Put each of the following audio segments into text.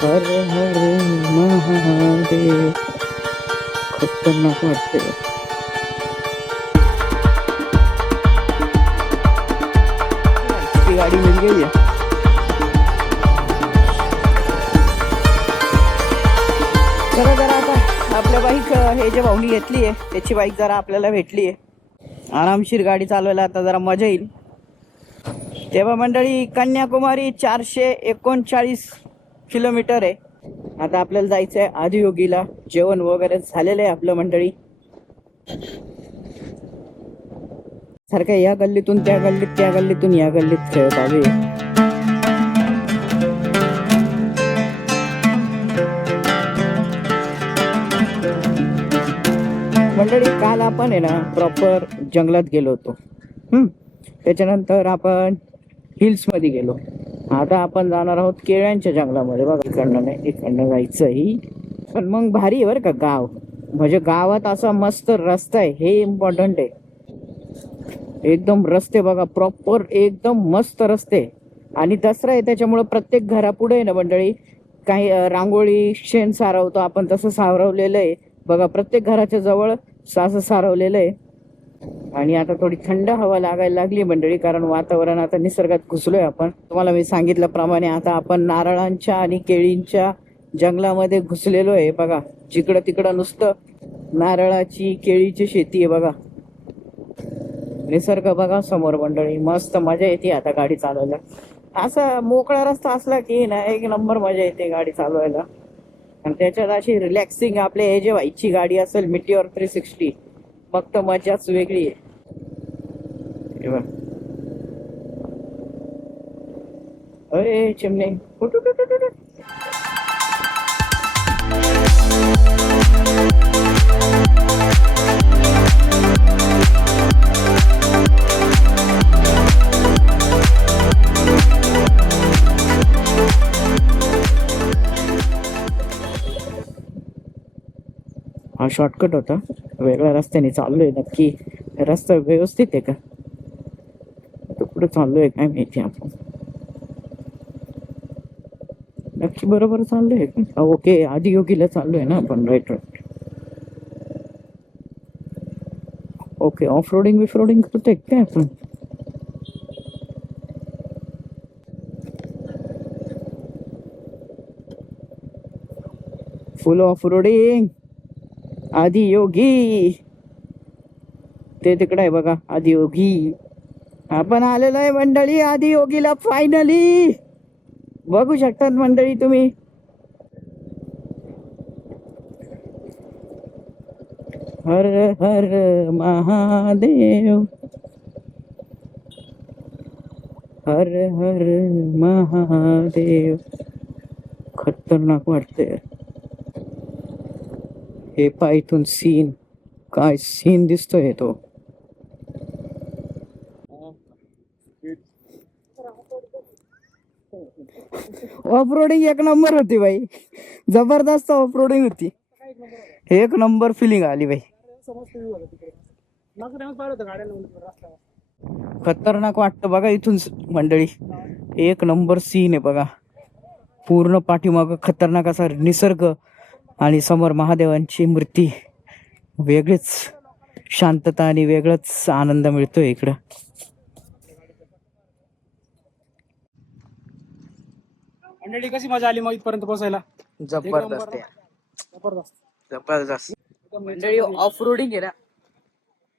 हर हर महादेव. खतरनाक वाटते. ती गाडी मिल गई है. चला जरा आता आपल्या बाईक हे जे भाऊनी घेतली आहे त्याची बाईक जरा आपल्याला भेटली आहे. आरामशीर गाडी चालवायला आता जरा मजा येईल. तेव्हा मंडळी कन्याकुमारी 439 किलोमीटर आहे. आता आपल्याला जायचं आहे आदियोगीला. जेवण वगैरे झालेलं आहे आपलं मंडळी. सारखं या गल्लीतून त्या गल्लीत, त्या गल्लीतून या गल्लीत खेळत आले. मंडळी काल आपण आहे ना प्रॉपर जंगलात गेलो होतो. त्याच्यानंतर आपण हिल्स मध्ये गेलो. आता आपण जाणार आहोत केळ्यांच्या जंगलामध्ये. बघा इकडनं नाही इकडनं जायचंही. पण मग भारी आहे बरं का गाव. म्हणजे गावात असा मस्त रस्ता आहे हे इम्पॉर्टंट आहे. एकदम रस्ते बघा प्रॉपर एकदम मस्त रस्ते. आणि दसरा आहे त्याच्यामुळे प्रत्येक घरापुढे आहे ना मंडळी काही रांगोळी शेण सारवतो आपण तसं सारवलेलं आहे बघा. प्रत्येक घराच्या जवळ असं सारवलेलं आहे. आणि आता थोडी थंड हवा लागायला लागली मंडळी कारण वातावरण आता निसर्गात घुसलोय आपण. तुम्हाला मी सांगितल्याप्रमाणे आता आपण नारळांच्या आणि केळींच्या जंगलामध्ये घुसलेलो आहे बघा. जिकडं तिकडं नुसतं नारळाची केळीची शेती आहे बघा. निसर्ग बघा समोर मंडळी. मस्त मजा येते आता गाडी चालवायला. असा मोकळा रस्ता असला की ना एक नंबर मजा येते गाडी चालवायला. आणि त्याच्यात अशी रिलॅक्सिंग आपल्या हे जे व्हायची गाडी असेल मिटिओर 360 मग तर मजाच वेगळी आहे. अरे चिमणे हा शॉर्टकट होता. वेगळ्या रस्त्याने चाललोय. नक्की रस्ता व्यवस्थित आहे का? पुढे चाललोय काय माहिती आपण. नक्की बरोबर चाललोय का? ओके आदियोगीला चाललोय ना आपण. Right right. Okay off roading बिफरोडिंग करतोय काय आपण? Full off roading Adiyogi. ते तिकडे आहे बघा आदियोगी. आपण आलेलो आहे मंडळी आदियोगीला फायनली. बघू शकतात मंडळी तुम्ही. हर हर महादेव. हर हर महादेव. खतरनाक वाटते हे. पायथून सीन काय सीन दिसतोय तो. ऑफरोडिंग एक नंबर होती भाई. जबरदस्त ऑफरोडिंग होती. एक नंबर फिलिंग आली भाई. खतरनाक वाटतं बघा इथून मंडळी. एक नंबर सीन आहे बघा. पूर्ण पाठीमाग खतरनाक असा निसर्ग आणि समोर महादेवांची मूर्ती. वेगळीच शांतता आणि वेगळाच आनंद मिळतोय इकडं. मंडळी कशी मजा आली मग इथपर्यंत पोहोचायला? जबरदस्त जबरदस्त जबरदस्त मंडळी. ऑफ रोडिंग आहे ना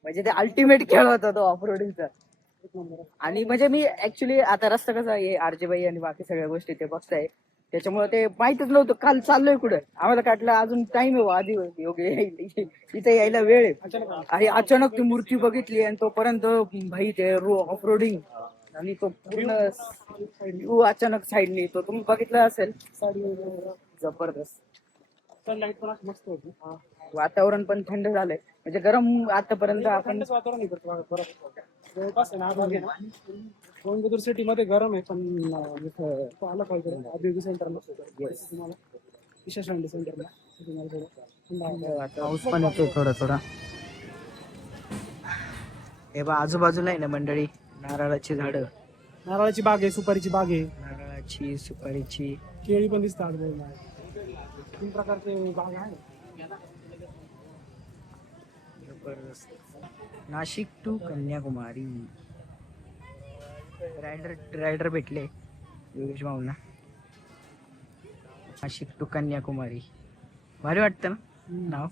म्हणजे ते अल्टिमेट खेळ होता तो ऑफ रोडिंगचा. आणि म्हणजे मी ऍक्च्युली आता रस्ता कसा आहे आरजेबाई आणि बाकी सगळ्या गोष्टी ते बघताय त्याच्यामुळे ते माहितच नव्हतं काल चाललोय कुठे. आम्हाला काटलं अजून टाइम आहे आधी योग्य इथे यायला वेळ आहे. आणि अचानक ती मूर्ती बघितली आणि तोपर्यंत भाई ते ऑफ रोडिंग आणि तो पूर्ण अचानक साईडने तो तुम्ही बघितलं असेल. जबरदस्त लाईट पण मस्त होती. वातावरण पण थंड झालंय म्हणजे गरम आतापर्यंत आपण वातावरण जवळपास आहे ना. कोइंबतूर सिटी मध्ये गरम आहे पण आला पाहिजे आदियोगी सेंटरला तुम्हाला ईशा शांडी सेंटरला पाऊस पण येतोय थोडा थोडा. हे बा आजूबाजूला आहे ना मंडळी नारळाची झाडं. नारळाची बाग आहे, सुपारीची बाग आहे. नारळाची सुपारीची केळी पण दिसतात बोलणार. 3 प्रकारचे बाग आहे. नाशिक टू कन्याकुमारी रायडर भेटले योगेश भाऊंना. नाशिक टू कन्याकुमारी भारी वाटतं ना नाव,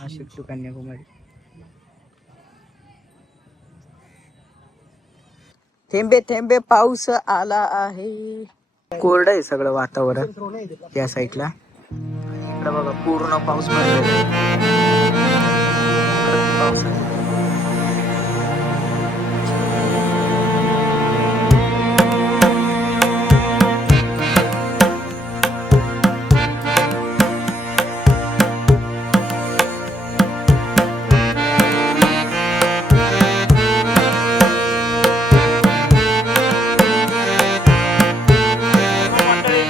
नाशिक टू कन्याकुमारी. थेंबे थेंबे पाऊस आला आहे. कोरडं आहे सगळं वातावरण त्या साईडला. इकडं बघा पूर्ण पाऊस पडलेला आहे. पाऊस आहे.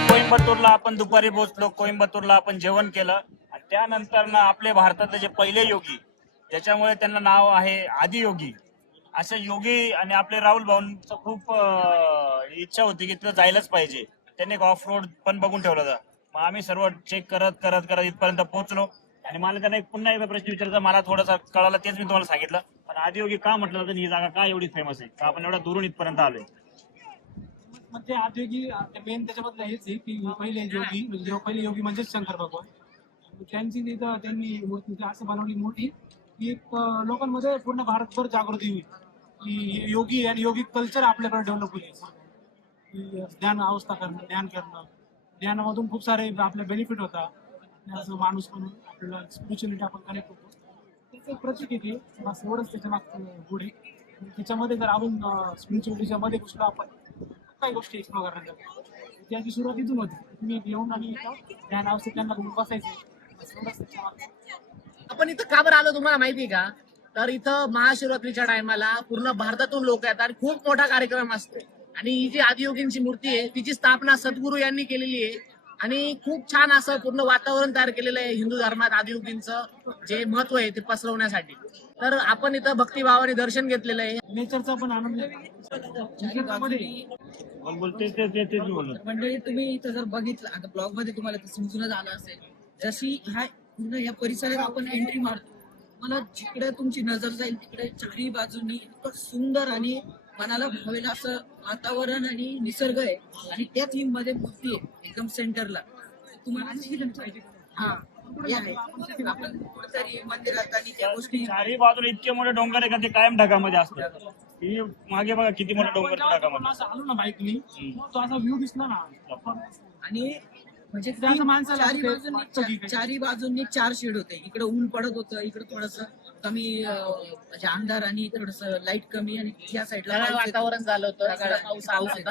कोइंबतूरला आपण दुपारी पोहोचलो. कोइंबतूरला आपण जेवण केलं आणि त्यानंतर ना आपले भारतातले जे पहिले योगी, ज्याच्यामुळे त्यांना नाव आहे आदियोगी, असे योगी आणि आपले राहुल भाऊंचं खूप इच्छा होती की तिथं जायलाच पाहिजे. त्यांनी एक ऑफ रोड पण बघून ठेवलं होतं. मग आम्ही सर्व चेक करत करत करत इथपर्यंत पोहोचलो आणि मला त्यांना पुन्हा एकदा प्रश्न विचारायचा, मला थोडासा कळाला, तेच मी तुम्हाला सांगितलं. पण आदियोगी का म्हटलं जातं, ही जागा का एवढी फेमस आहे, का आपण एवढा दुरून इथपर्यंत आलोय. म्हणजे आदियोगी मेन त्याच्यामधलं हेच आहे की पहिले योगी म्हणजे जेव्हा पहिले योगी म्हणजेच शंकर भगवान, त्यांची तिथं त्यांनी मूर्ती असं बनवली मोठी की लोकांमध्ये पूर्ण भारतभर जागृती होईल की योगी आणि योगिक कल्चर आपल्याकडे डेव्हलप होईल. की ध्यान अवस्था करणं, ध्यान करणं, ध्यानामधून खूप सारे आपले बेनिफिट होता. असं माणूस म्हणून आपल्याला स्पिरिच्युअलिटी आपण कनेक्ट होतो. त्याचं प्रतीक येते बस, एवढंच त्याच्या मागचं गुढ आहे. त्याच्यामध्ये जर अजून स्पिरिच्युअलिटीच्या मध्ये घुसलो आपण, काही गोष्टी एक्सप्लोर करण्यात त्याची सुरुवात इथून होती. तुम्ही येऊन आणि ध्यान अवस्थेत त्यांना बसायचे. आपण इथं का बरं आलो तुम्हाला माहितीये का? तर इथं महाशिवरात्रीच्या टायमाला पूर्ण भारतातून लोक येतात आणि खूप मोठा कार्यक्रम असतो. आणि ही जी आदियोगींची मूर्ती आहे तिची स्थापना सद्गुरू यांनी केलेली आहे आणि खूप छान असं पूर्ण वातावरण तयार केलेलं आहे हिंदू धर्मात आदियोगींचं जे महत्व आहे ते पसरवण्यासाठी. तर आपण इथं भक्तिभावाने दर्शन घेतलेलं आहे. नेचरचा पण आनंद मंडळी तुम्ही इथं जर बघितलं आता ब्लॉग मध्ये तुम्हाला ते समजूनच आलं असेल. जशी ह्या पूर्ण या परिसरात आपण एंट्री मारतो, मला जिकडे तुमची नजर जाईल तिकडे चारही बाजूनी इतकं सुंदर आणि मनाला भावेल असं वातावरण आणि निसर्ग आहे. आणि त्या थीम मध्ये मूर्ती आहे एकदम सेंटरला. तुम्हाला हा या आहे. आपण कुठेतरी मंदिरात आणि त्या गोष्टी चारही बाजूला इतके मोठे डोंगर आहे का ते कायम ढगामध्ये असतात. ही मागे बघा किती मोठे डोंगर ढगामध्ये. असं आलो ना बाईकनी, तो असा व्ह्यू दिसला ना. आणि म्हणजे त्याचं माणसाला चारही बाजूंनी 4 शेड होते. इकडे ऊन पडत होतं, इकडे थोडस कमी म्हणजे अंधार आणि थोडस लाईट कमी, आणि या साईडला वातावरण झालं होतं, पाऊस आला होता.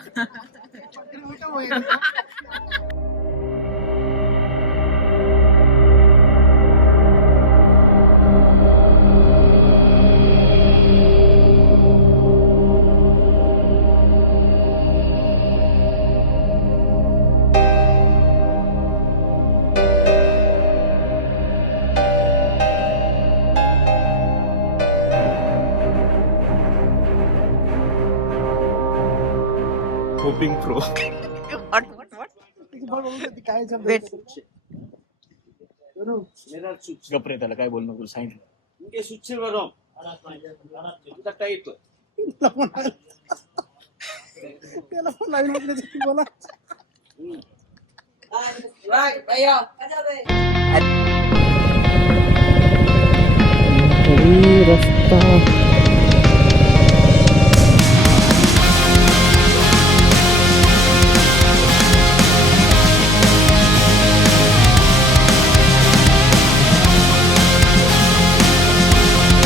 Hoping Pro. गप्रे, त्याला काय बोलणं तुला सांगितलं. त्याला पण लाईन बोला. रस्ता